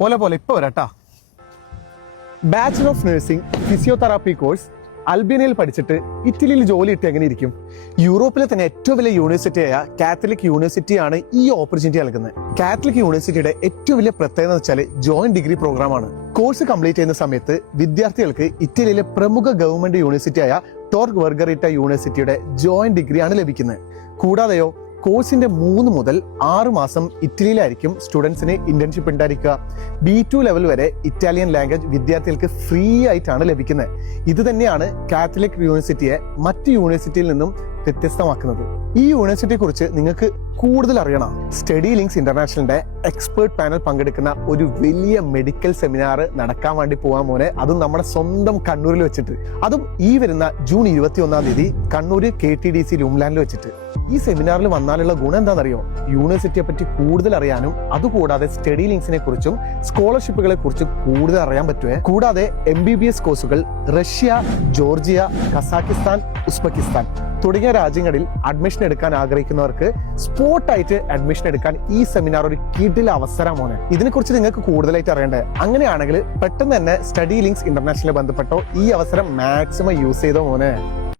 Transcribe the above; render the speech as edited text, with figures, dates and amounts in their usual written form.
പോലെ പോലെ ഇപ്പൊ വരാട്ടാ. Bachelor of nursing physiotherapy course അൽബേനിയയിൽ പഠിച്ചിട്ട് ഇറ്റലിയിൽ ജോലി കിട്ടി എങ്ങനെ ഇരിക്കും? യൂറോപ്പിലെ തന്നെ ഏറ്റവും വലിയ യൂണിവേഴ്സിറ്റിയായ കാത്തലിക് യൂണിവേഴ്സിറ്റിയാണ് ഈ ഓപ്പർച്യൂണിറ്റി നൽകുന്നത്. കാത്തലിക് യൂണിവേഴ്സിറ്റിയുടെ ഏറ്റവും വലിയ പ്രത്യേകത എന്ന് വെച്ചാൽ ജോയിന്റ് ഡിഗ്രി പ്രോഗ്രാം ആണ്. കോഴ്സ് കംപ്ലീറ്റ് ചെയ്യുന്ന സമയത്ത് വിദ്യാർത്ഥികൾക്ക് ഇറ്റലിയിലെ പ്രമുഖ ഗവൺമെന്റ് യൂണിവേഴ്സിറ്റിയായ ടോർ വെർഗറിറ്റ യൂണിവേഴ്സിറ്റിയുടെ ജോയിന്റ് ഡിഗ്രിയാണ് ലഭിക്കുന്നത്. കൂടാതെയോ കോഴ്സിന്റെ 3 മുതൽ 6 മാസം ഇറ്റലിയിലായിരിക്കും സ്റ്റുഡൻസിന് ഇന്റേൺഷിപ്പ് ഉണ്ടായിരിക്കുക. B2 ലെവൽ വരെ ഇറ്റാലിയൻ ലാംഗ്വേജ് വിദ്യാർത്ഥികൾക്ക് ഫ്രീ ആയിട്ടാണ് ലഭിക്കുന്നത്. ഇത് തന്നെയാണ് കാത്തലിക് യൂണിവേഴ്സിറ്റിയെ മറ്റ് യൂണിവേഴ്സിറ്റിയിൽ നിന്നും വ്യത്യസ്തമാക്കുന്നത്. ഈ യൂണിവേഴ്സിറ്റിയെ കുറിച്ച് നിങ്ങൾക്ക് കൂടുതൽ അറിയണം, സ്റ്റഡി ലിങ്ക്സ് ഇന്റർനാഷണലിന്റെ എക്സ്പേർട്ട് പാനൽ പങ്കെടുക്കുന്ന ഒരു വലിയ മെഡിക്കൽ സെമിനാർ നടക്കാൻ വേണ്ടി പോകാൻ മോനെ, അതും നമ്മുടെ സ്വന്തം കണ്ണൂരിൽ വെച്ചിട്ട്. അതും ഈ വരുന്ന ജൂൺ 21-ാം തീയതി കണ്ണൂർ KTDC ലൂംലാൻഡിൽ വെച്ചിട്ട്. ഈ സെമിനാറിൽ വന്നാലുള്ള ഗുണം എന്താണെന്നറിയോ? യൂണിവേഴ്സിറ്റിയെ പറ്റി കൂടുതൽ അറിയാനും അതുകൂടാതെ സ്റ്റഡി ലിങ്ക്സിനെ കുറിച്ചും സ്കോളർഷിപ്പുകളെ കുറിച്ചും കൂടുതൽ അറിയാൻ പറ്റുമേ. കൂടാതെ MBBS കോഴ്സുകൾ റഷ്യ, ജോർജിയ, കസാക്കിസ്ഥാൻ, ഉസ്ബെക്കിസ്ഥാൻ തുടങ്ങിയ രാജ്യങ്ങളിൽ അഡ്മിഷൻ എടുക്കാൻ ആഗ്രഹിക്കുന്നവർക്ക് സ്പോട്ടായിട്ട് അഡ്മിഷൻ എടുക്കാൻ ഈ സെമിനാർ ഒരു കിടില അവസരമാണ്. ഇതിനെക്കുറിച്ച് നിങ്ങൾക്ക് കൂടുതലായിട്ട് അറിയണ്ടേ? അങ്ങനെയാണെങ്കിൽ പെട്ടെന്ന് തന്നെ സ്റ്റഡി ലിങ്ക്സ് ഇന്റർനാഷണൽ ബന്ധപ്പെട്ടോ ഈ അവസരം മാക്സിമം യൂസ് ചെയ്തോ മോനെ.